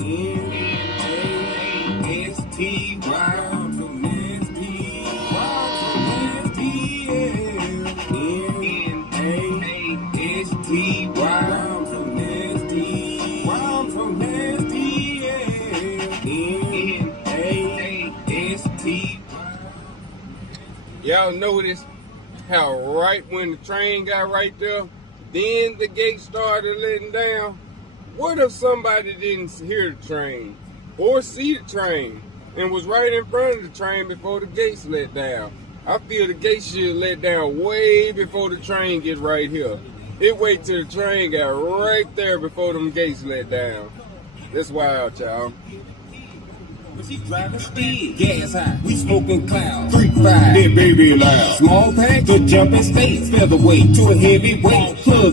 N-A-S-T-Y. Wild so nasty. Wild so nasty, yeah. N-A-S-T-Y. Wild so nasty. Wild so nasty, yeah. N-A-S-T-Y. Y'all notice how right when the train got right there, then the gate started letting down? What if somebody didn't hear the train or see the train and was right in front of the train before the gates let down? I feel the gates should let down way before the train get right here. It wait till the train got right there before them gates let down. That's wild, y'all. She driving speed, gas high, we smoking clouds, 3-5, that baby loud. Small pack, good jumping states, featherweight to a heavyweight, plug